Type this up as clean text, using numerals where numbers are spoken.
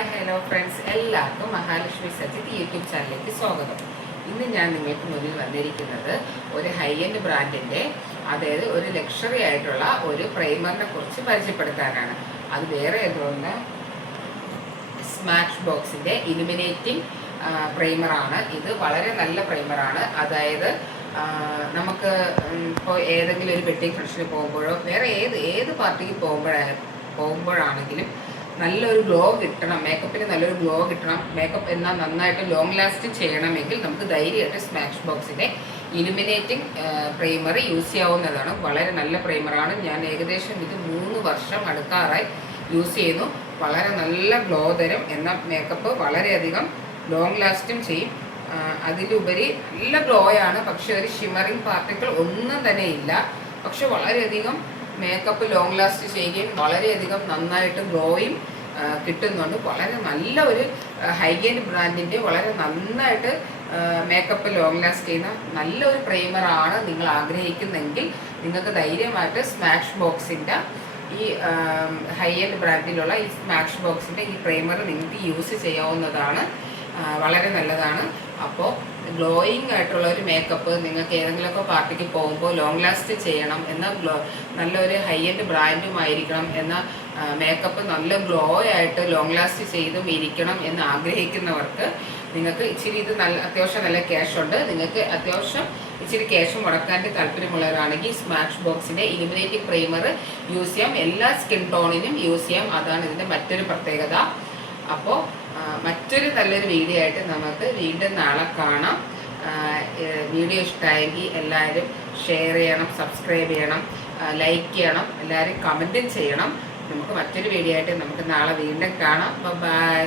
Hi hello friends, എല്ലാവർക്കും Mahalakshmi Sajith YouTube ചാനലിലേക്ക് സ്വാഗതം. ഇന്ന് ഞാൻ നിങ്ങൾക്ക് മുന്നിൽ വന്നിരിക്കുന്നത് ഒരു ഹൈ എൻഡ് ബ്രാൻഡിൻ്റെ, അതായത് ഒരു ലക്ഷറി ആയിട്ടുള്ള ഒരു പ്രൈമറിനെ കുറിച്ച് പരിചയപ്പെടുത്താനാണ്. അത് വേറെ ഏതുകൊണ്ട് സ്മാഷ് ബോക്സിൻ്റെ ഇലുമിനേറ്റിംഗ് പ്രൈമറാണ്. ഇത് വളരെ നല്ല പ്രൈമറാണ്. അതായത് നമുക്ക് ഇപ്പോൾ ഏതെങ്കിലും ഒരു വെഡ്ഡിങ് ഫംഗ്ഷന് പോകുമ്പോഴോ വേറെ ഏത് പാർട്ടിക്ക് പോകുമ്പോഴാണെങ്കിലും നല്ലൊരു ഗ്ലോ കിട്ടണം, മേക്കപ്പിന് നല്ലൊരു ഗ്ലോ കിട്ടണം, മേക്കപ്പ് എന്നാൽ നന്നായിട്ട് ലോങ് ലാസ്റ്റ് ചെയ്യണമെങ്കിൽ നമുക്ക് ധൈര്യമായിട്ട് സ്മാഷ് ബോക്സിൻ്റെ ഇലുമിനേറ്റിംഗ് പ്രൈമർ യൂസ് ചെയ്യാവുന്നതാണ്. വളരെ നല്ല പ്രൈമറാണ്. ഞാൻ ഏകദേശം ഇത് 3 വർഷം അടുക്കാറായി യൂസ് ചെയ്യുന്നു. വളരെ നല്ല ഗ്ലോ തരും, എന്നാൽ മേക്കപ്പ് വളരെയധികം ലോങ് ലാസ്റ്റും ചെയ്യും. അതിലുപരി നല്ല ഗ്ലോയാണ്, പക്ഷെ ഒരു ഷിമറിങ് പാർട്ടിക്കിൾ ഒന്നും തന്നെ ഇല്ല. പക്ഷെ വളരെയധികം മേക്കപ്പ് ലോങ് ലാസ്റ്റ് ചെയ്യുകയും വളരെയധികം നന്നായിട്ട് ഗ്ലോയും കിട്ടുന്നുണ്ട്. വളരെ നല്ല ഒരു ഹൈ എൻഡ് ബ്രാൻഡിൻ്റെ വളരെ നന്നായിട്ട് മേക്കപ്പ് ലോങ് ലാസ്റ്റ് ചെയ്യുന്ന നല്ലൊരു പ്രൈമറാണ് നിങ്ങൾ ആഗ്രഹിക്കുന്നെങ്കിൽ നിങ്ങൾക്ക് ധൈര്യമായിട്ട് സ്മാഷ് ബോക്സിൻ്റെ ഈ ഹൈ എൻഡ് ബ്രാൻഡിലുള്ള ഈ സ്മാഷ് ബോക്സിൻ്റെ ഈ പ്രൈമർ നിങ്ങൾക്ക് യൂസ് ചെയ്യാവുന്നതാണ്. വളരെ നല്ലതാണ്. അപ്പോൾ ഗ്ലോയിങ് ആയിട്ടുള്ള ഒരു മേക്കപ്പ് നിങ്ങൾക്ക് ഏതെങ്കിലുമൊക്കെ പാർട്ടിക്ക് പോകുമ്പോൾ ലോങ് ലാസ്റ്റ് ചെയ്യണം എന്നാൽ നല്ലൊരു ഹൈ എൻഡ് ബ്രാൻഡുമായിരിക്കണം, എന്നാൽ മേക്കപ്പ് നല്ല ഗ്ലോ ആയിട്ട് ലോങ് ലാസ്റ്റ് ചെയ്തും ഇരിക്കണം എന്ന് ആഗ്രഹിക്കുന്നവർക്ക് നിങ്ങൾക്ക് ഇച്ചിരി ഇത് അത്യാവശ്യം നല്ല ക്യാഷ് ഉണ്ട്, നിങ്ങൾക്ക് അത്യാവശ്യം ഇച്ചിരി ക്യാഷ് മുടക്കാൻ താല്പര്യമുള്ളവരാണെങ്കിൽ സ്മാഷ് ബോക്സിൻ്റെ ഇലുമിനേറ്റിംഗ് പ്രൈമർ യൂസ് ചെയ്യാം. എല്ലാ സ്കിൻ ടോണിനും യൂസ് ചെയ്യാം. അതാണ് ഇതിൻ്റെ മറ്റൊരു പ്രത്യേകത. അപ്പോൾ മറ്റൊരു നല്ലൊരു വീഡിയോ ആയിട്ട് നമുക്ക് വീണ്ടും നാളെ കാണാം. വീഡിയോ ഇഷ്ടമായെങ്കിൽ എല്ലാവരും ഷെയർ ചെയ്യണം, സബ്സ്ക്രൈബ് ചെയ്യണം, ലൈക്ക് ചെയ്യണം, എല്ലാവരും കമൻറ്റും ചെയ്യണം. നമുക്ക് മറ്റൊരു വീഡിയോ ആയിട്ട് നമുക്ക് നാളെ വീണ്ടും കാണാം. ബൈ.